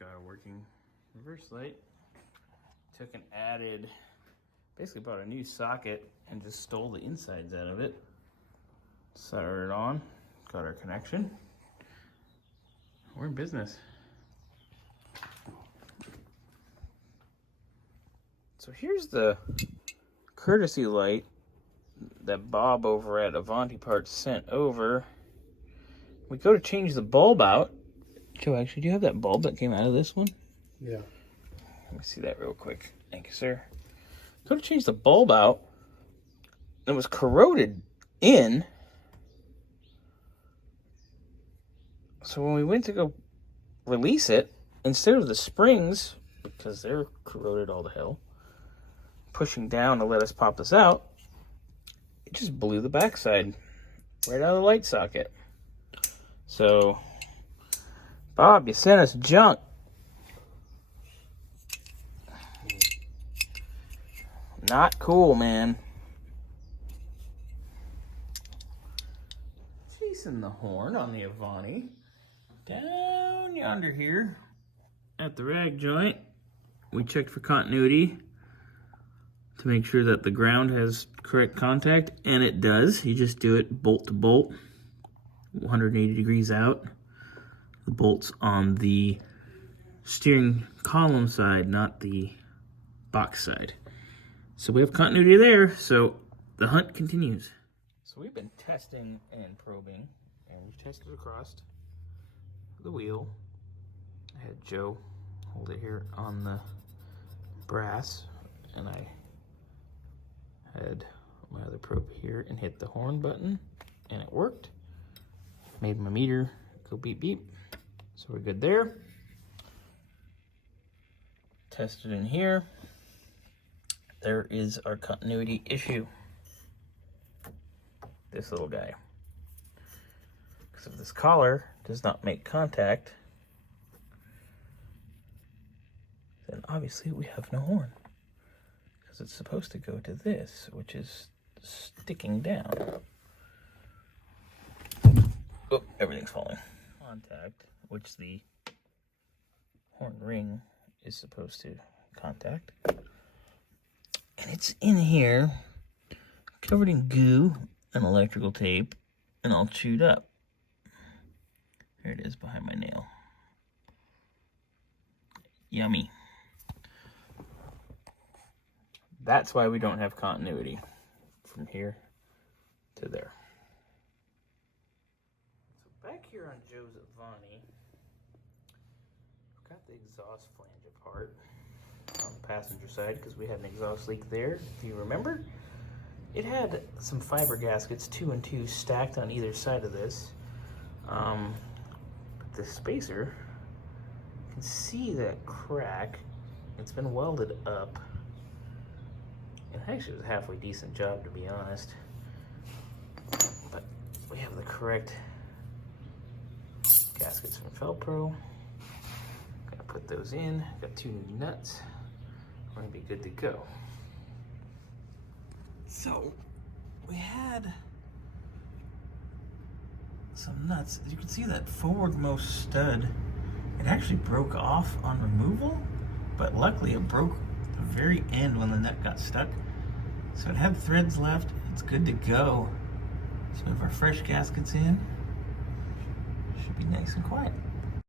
got a working reverse light. Took and added, basically bought a new socket and just stole the insides out of it. Soldered it on, got our connection. We're in business. So here's the courtesy light that Bob over at Avanti Parts sent over. We go to change the bulb out. Joe, actually, do you have that bulb that came out of this one? Yeah. Let me see that real quick. Thank you, sir. Go to change the bulb out. It was corroded in. So when we went to go release it, instead of the springs, because they're corroded all to hell, pushing down to let us pop this out, it just blew the backside right out of the light socket. So, Bob, you sent us junk. Not cool, man. Chasing the horn on the Avanti. Down yonder here at the rag joint, we checked for continuity to make sure that the ground has correct contact, and it does. You just do it bolt to bolt, 180 degrees out. The bolt's on the steering column side, not the box side. So we have continuity there, so the hunt continues. So we've been testing and probing, and we've tested across the wheel. I had Joe hold it here on the brass, and I had my other probe here and hit the horn button, and it worked. Made my meter go beep beep, so we're good there. Tested in here. There is our continuity issue. This little guy. Because if this collar does not make contact, then obviously we have no horn. Because it's supposed to go to this, which is sticking down. Oh, everything's falling. Contact, which the horn ring is supposed to contact. And it's in here, covered in goo and electrical tape, and all chewed up. There it is behind my nail. Yummy. That's why we don't have continuity from here to there. So back here on Joe's Avanti, I've got the exhaust flange apart on the passenger side because we had an exhaust leak there, if you remember. It had some fiber gaskets, 2 and 2, stacked on either side of this. But the spacer, you can see that crack. It's been welded up. And actually it was a halfway decent job, to be honest. But we have the correct gaskets from Felpro. Gonna put those in. Got 2 new nuts. We're gonna be good to go. So we had some nuts. As you can see, that forwardmost stud, it actually broke off on removal, but luckily it broke at the very end when the nut got stuck. So it had threads left. It's good to go. Let's move our fresh gaskets in. Should be nice and quiet.